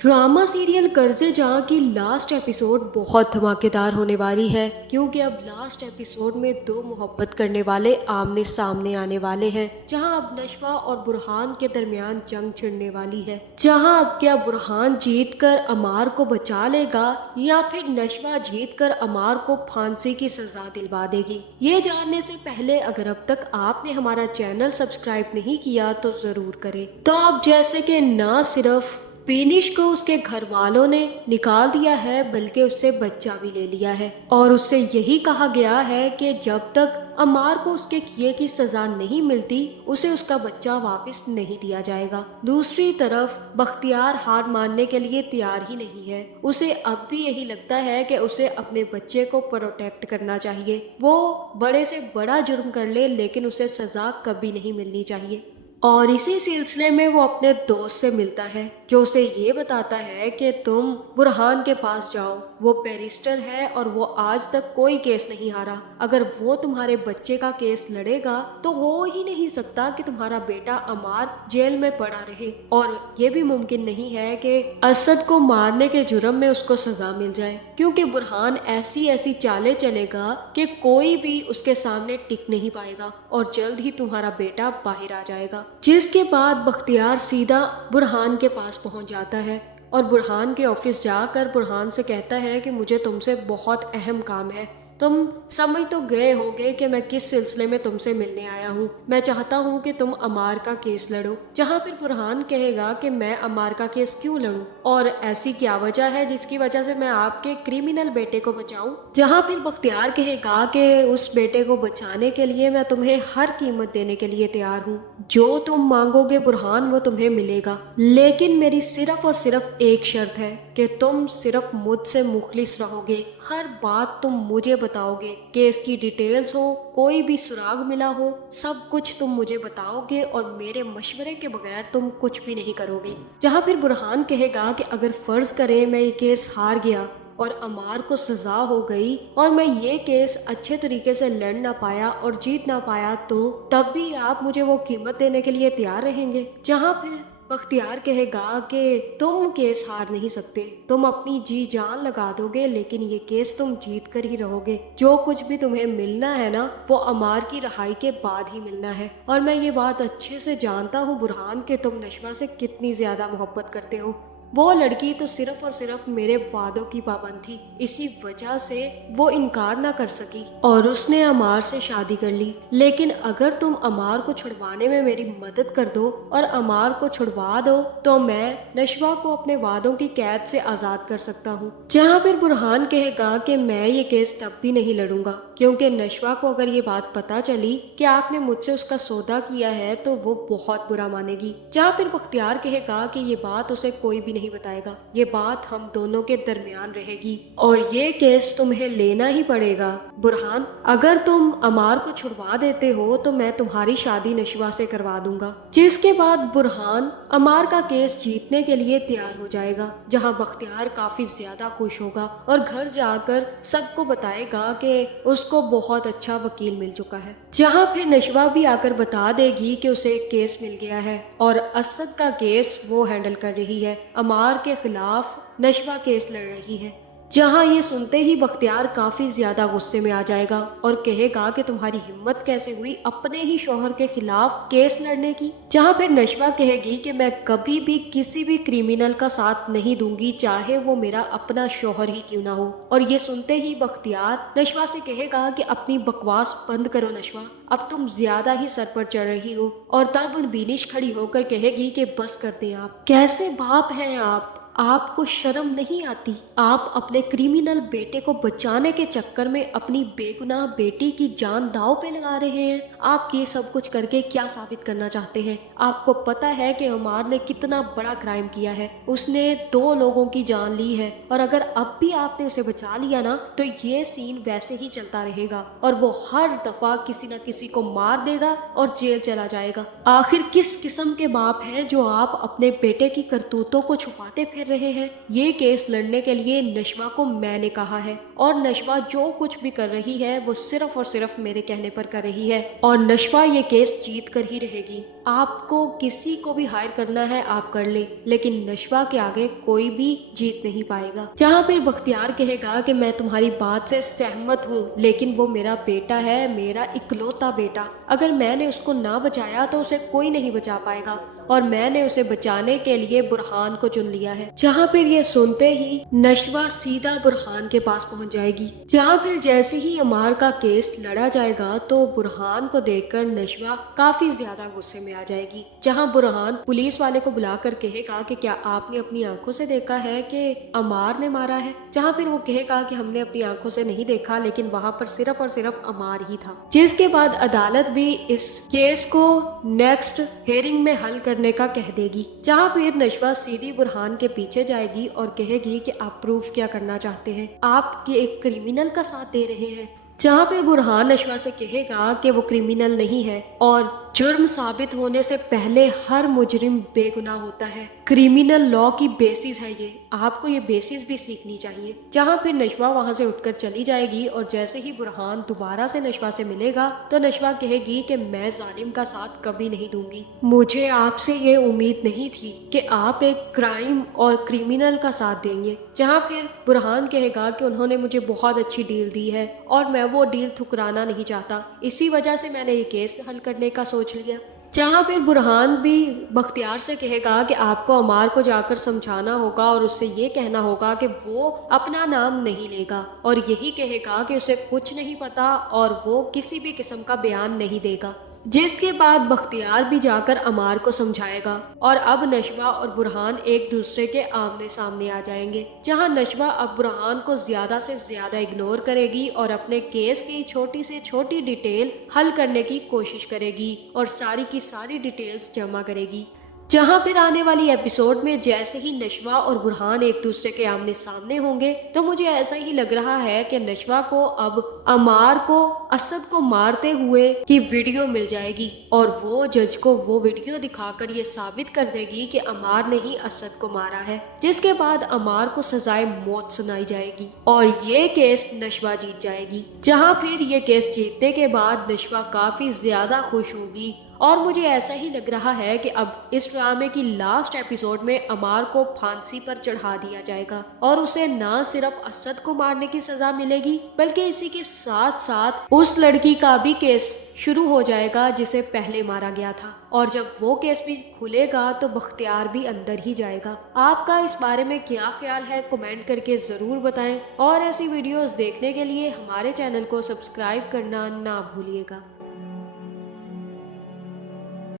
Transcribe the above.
Drama serial कर्जे जहाँ की लास्ट एपिसोड बहुत धमाकेदार होने वाली है, क्योंकि अब लास्ट एपिसोड में दो मोहब्बत करने वाले आमने सामने आने वाले हैं। जहाँ अब नशवा और बुरहान के दरमियान जंग छिड़ने वाली है। जहाँ अब क्या बुरहान जीतकर अमार को बचा लेगा या फिर नशवा जीतकर अमार को फांसी की सजा दिलवा देगी। ये जानने से पहले अगर अब तक आपने हमारा चैनल सब्सक्राइब नहीं किया तो जरूर करें। तो अब जैसे कि ना सिर्फ बिनिश को उसके घर वालों ने निकाल दिया है, बल्कि उससे बच्चा भी ले लिया है और उससे यही कहा गया है कि जब तक अमार को उसके किए की सजा नहीं मिलती उसे उसका बच्चा वापस नहीं दिया जाएगा। दूसरी तरफ बख्तियार हार मानने के लिए तैयार ही नहीं है। उसे अब भी यही लगता है कि उसे अपने बच्चे को प्रोटेक्ट करना चाहिए। वो बड़े से बड़ा जुर्म कर ले लेकिन उसे सजा कभी नहीं मिलनी चाहिए। और इसी सिलसिले में वो अपने दोस्त से मिलता है जो उसे ये बताता है कि तुम बुरहान के पास जाओ। वो बैरिस्टर है और वो आज तक कोई केस नहीं हारा। अगर वो तुम्हारे बच्चे का केस लड़ेगा तो हो ही नहीं सकता कि तुम्हारा बेटा अमार जेल में पड़ा रहे, और ये भी मुमकिन नहीं है कि असद को मारने के जुर्म में उसको सजा मिल जाए, क्योंकि बुरहान ऐसी ऐसी चालें चलेगा कि कोई भी उसके सामने टिक नहीं पाएगा और जल्द ही तुम्हारा बेटा बाहर आ जाएगा। जिसके बाद बख्तियार सीधा बुरहान के पास पहुंच जाता है और बुरहान के ऑफिस जाकर बुरहान से कहता है कि मुझे तुमसे बहुत अहम काम है। तुम समझ तो गए होगे कि मैं किस सिलसिले में तुमसे मिलने आया हूँ। मैं चाहता हूँ कि तुम अमार का केस लड़ो। जहाँ फिर बुरहान कहेगा कि मैं अमार का केस क्यों लड़ूं और ऐसी क्या वजह है जिसकी वजह से मैं आपके क्रिमिनल बेटे को बचाऊं। जहाँ फिर बख्तियार कहेगा कि उस बेटे को बचाने के लिए मैं तुम्हें हर कीमत देने के लिए तैयार हूँ। जो तुम मांगोगे बुरहान वो तुम्हें मिलेगा, लेकिन मेरी सिर्फ और सिर्फ एक शर्त है कि तुम सिर्फ मुझसे मुखलिस रहोगे। हर बात तुम मुझे बताओगे, केस की डिटेल्स हो, कोई भी सुराग मिला हो, सब कुछ तुम मुझे बताओगे और मेरे मशवरे के बगैर तुम कुछ भी नहीं करोगे। जहाँ फिर बुरहान कहेगा कि अगर फर्ज करें मैं ये केस हार गया और अमार को सजा हो गई और मैं ये केस अच्छे तरीके से लड़ ना पाया और जीत ना पाया, तो तब भी आप मुझे वो कीमत देने के लिए तैयार रहेंगे। जहाँ फिर बख्तियार कहेगा कि तुम केस हार नहीं सकते, तुम अपनी जी जान लगा दोगे लेकिन ये केस तुम जीत कर ही रहोगे। जो कुछ भी तुम्हें मिलना है ना वो अमार की रहाई के बाद ही मिलना है। और मैं ये बात अच्छे से जानता हूँ बुरहान कि तुम नशवा से कितनी ज्यादा मोहब्बत करते हो। वो लड़की तो सिर्फ और सिर्फ मेरे वादों की पाबंद थी, इसी वजह से वो इनकार ना कर सकी और उसने अमार से शादी कर ली। लेकिन अगर तुम अमार को छुड़वाने में मेरी मदद कर दो और अमार को छुड़वा दो तो मैं नशवा को अपने वादों की कैद से आजाद कर सकता हूँ। जहाँ फिर बुरहान कहेगा कि मैं ये केस तब भी नहीं लड़ूंगा, क्योंकि नशवा को अगर ये बात पता चली कि आपने मुझसे उसका सौदा किया है तो वो बहुत बुरा मानेगी। जहाँ फिर बख्तियार कहेगा कि ये बात उसे कोई भी नहीं बताएगा, ये बात हम दोनों के दरमियान रहेगी और ये केस तुम्हें लेना ही पड़ेगा। बुरहान, अगर तुम अमार को छुड़वा देते हो तो मैं तुम्हारी शादी नशवा से करवा दूंगा। जिसके बाद बुरहान अमार का केस जीतने के लिए तैयार हो जाएगा। जहाँ बख्तियार काफी ज्यादा खुश होगा और घर जाकर सबको बताएगा कि उसको बहुत अच्छा वकील मिल चुका है। जहाँ फिर नशवा भी आकर बता देगी कि उसे एक केस मिल गया है और असद का केस वो हैंडल कर रही है, अमार के खिलाफ नशवा केस लड़ रही है। जहाँ ये सुनते ही बख्तियार काफी ज्यादा गुस्से में आ जाएगा और कहेगा कि तुम्हारी हिम्मत कैसे हुई अपने ही शौहर के खिलाफ केस लड़ने की। जहाँ फिर नशवा कहेगी कि मैं कभी भी किसी भी क्रिमिनल का साथ नहीं दूंगी, चाहे वो मेरा अपना शौहर ही क्यों ना हो। और ये सुनते ही बख्तियार नशवा से कहेगा कि अपनी बकवास बंद करो नशवा, अब तुम ज्यादा ही सर पर चढ़ रही हो। और तब बिनिश खड़ी होकर कहेगी कि बस कर दें, आप कैसे बाप हैं आपको शर्म नहीं आती? आप अपने क्रिमिनल बेटे को बचाने के चक्कर में अपनी बेगुनाह बेटी की जान दांव पे लगा रहे हैं। आप ये सब कुछ करके क्या साबित करना चाहते हैं? आपको पता है कि अमार ने कितना बड़ा क्राइम किया है, उसने 2 लोगों की जान ली है और अगर अब भी आपने उसे बचा लिया ना तो ये सीन वैसे ही चलता रहेगा और वो हर दफा किसी न किसी को मार देगा और जेल चला जाएगा। आखिर किस किस्म के बाप हैं जो आप अपने बेटे की करतूतों को छुपाते फिर रहे हैं? ये केस लड़ने के लिए नशवा को मैंने कहा है और नशवा जो कुछ भी कर रही है वो सिर्फ और सिर्फ मेरे कहने पर कर रही है और नशवा ये केस जीत कर ही रहेगी। आपको किसी को भी हायर करना है आप कर ले, लेकिन नशवा के आगे कोई भी जीत नहीं पाएगा। जहाँ फिर बख्तियार कहेगा कि मैं तुम्हारी बात से सहमत हूँ, लेकिन वो मेरा बेटा है, मेरा इकलौता बेटा, अगर मैंने उसको ना बचाया तो उसे कोई नहीं बचा पाएगा और मैंने उसे बचाने के लिए बुरहान को चुन लिया है। जहाँ फिर ये सुनते ही नशवा सीधा बुरहान के पास पहुंच जाएगी। जहाँ फिर जैसे ही अमार का केस लड़ा जाएगा तो बुरहान को देखकर नशवा काफी ज्यादा गुस्से में आ जाएगी। जहाँ बुरहान पुलिस वाले को बुलाकर कहेगा कि क्या आपने अपनी आंखों से देखा है कि अमार ने मारा है। जहाँ फिर वो कहेगा कि हमने अपनी आंखों से नहीं देखा, लेकिन वहाँ पर सिर्फ और सिर्फ अमार ही था। जिसके बाद अदालत भी इस केस को नेक्स्ट हियरिंग में हल करने का कह देगी। जहाँ फिर नशवा सीधी बुरहान के पीछे जाएगी और कहेगी कि आप प्रूफ क्या करना चाहते हैं, आप एक क्रिमिनल का साथ दे रहे हैं। जहाँ फिर बुरहान नशवा से कहेगा कि वो क्रिमिनल नहीं है और जुर्म साबित होने से पहले हर मुजरिम बेगुनाह होता है। क्रिमिनल लॉ की बेसिस है ये, आपको ये बेसिस भी सीखनी चाहिए। जहाँ फिर नशवा वहाँ से उठकर चली जाएगी और जैसे ही बुरहान दोबारा से नशवा से मिलेगा तो नशवा कहेगी कि मैं जालिम का साथ कभी नहीं दूंगी, मुझे आपसे ये उम्मीद नहीं थी कि आप एक क्राइम और क्रिमिनल का साथ देंगे। जहाँ फिर बुरहान कहेगा कि उन्होंने मुझे बहुत अच्छी डील दी है और मैं वो डील ठुकराना नहीं चाहता, इसी वजह से मैंने ये केस हल करने का सोच लिया। जहाँ फिर बुरहान भी बख्तियार से कहेगा कि आपको अमार को जाकर समझाना होगा और उससे ये कहना होगा कि वो अपना नाम नहीं लेगा और यही कहेगा कि उसे कुछ नहीं पता और वो किसी भी किस्म का बयान नहीं देगा। जिसके बाद बख्तियार भी जाकर अमार को समझाएगा और अब नशवा और बुरहान एक दूसरे के आमने सामने आ जाएंगे। जहां नशवा अब बुरहान को ज्यादा से ज्यादा इग्नोर करेगी और अपने केस की छोटी से छोटी डिटेल हल करने की कोशिश करेगी और सारी की सारी डिटेल्स जमा करेगी। जहाँ फिर आने वाली एपिसोड में जैसे ही नशवा और बुरहान एक दूसरे के आमने सामने होंगे तो मुझे ऐसा ही लग रहा है कि नशवा को अब अमार को असद को मारते हुए की वीडियो मिल जाएगी और वो जज को वो वीडियो दिखाकर ये साबित कर देगी कि अमार ने ही असद को मारा है। जिसके बाद अमार को सजाए मौत सुनाई जाएगी और ये केस नशवा जीत जाएगी। जहाँ फिर ये केस जीतने के बाद नशवा काफी ज्यादा खुश होगी और मुझे ऐसा ही लग रहा है कि अब इस ड्रामे की लास्ट एपिसोड में अमार को फांसी पर चढ़ा दिया जाएगा और उसे न सिर्फ असद को मारने की सजा मिलेगी बल्कि इसी के साथ साथ उस लड़की का भी केस शुरू हो जाएगा जिसे पहले मारा गया था और जब वो केस भी खुलेगा तो बख्तियार भी अंदर ही जाएगा। आपका इस बारे में क्या ख्याल है कमेंट करके जरूर बताएं और ऐसी वीडियोस देखने के लिए हमारे चैनल को सब्सक्राइब करना ना भूलिएगा।